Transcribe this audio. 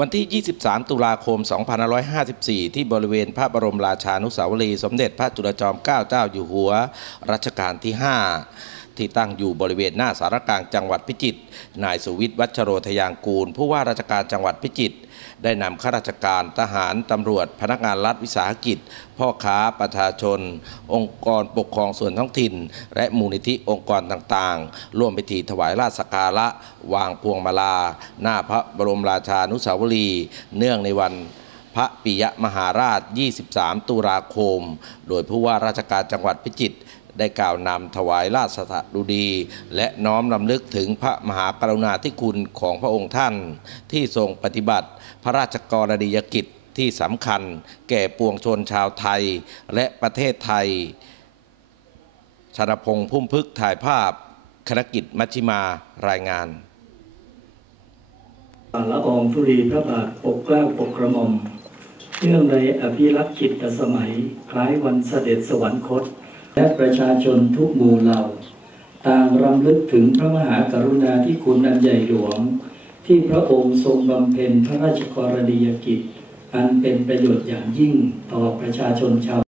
วันที่ 23 ตุลาคม 2554 ที่บริเวณพระบรมราชานุสาวรีย์สมเด็จพระจุลจอมเกล้าเจ้าอยู่หัวรัชกาลที่ 5 ที่ตั้งอยู่บริเวณหน้าสารกลางจังหวัดพิจิตร นายสุวิทย์วัชโรธยางกูล ผู้ว่าราชการจังหวัดพิจิตรได้นำข้าราชการทหารตำรวจ พนักงานรัฐวิสาหกิจ พ่อค้าประชาชน องค์กรปกครองส่วนท้องถิ่น และมูลนิธิองค์กรต่างๆ ร่วมพิธีถวายราชสักการะ วางพวงมาลา หน้าพระบรมราชานุสาวรีย์เนื่องในวันพระปิยมหาราช 23 ตุลาคม โดยผู้ว่าราชการจังหวัดพิจิตร ได้กล่าวนำถวายราชสดุดี และน้อมรำลึกถึงพระมหากรุณาธิคุณของพระองค์ท่าน ที่ทรงปฏิบัติพระราชกรณียกิจที่สำคัญแก่ปวงชนชาวไทยและประเทศไทยชนพงษ์พุ่มพึกถ่ายภาพคณกิจมัชชิมารายงานละอองธุลีพระบาทปกเกล้าปกกระหม่อมเนื่องในอภิรักษ์จิตสมัย คล้ายวันเสด็จสวรรคต และประชาชนทุกหมู่เหล่า ต่างรำลึกถึงพระมหากรุณาที่คุณอันใหญ่หลวง ที่พระองค์ทรงบำเพ็ญพระราชกรณียกิจ อันเป็นประโยชน์อย่างยิ่งต่อประชาชนชาว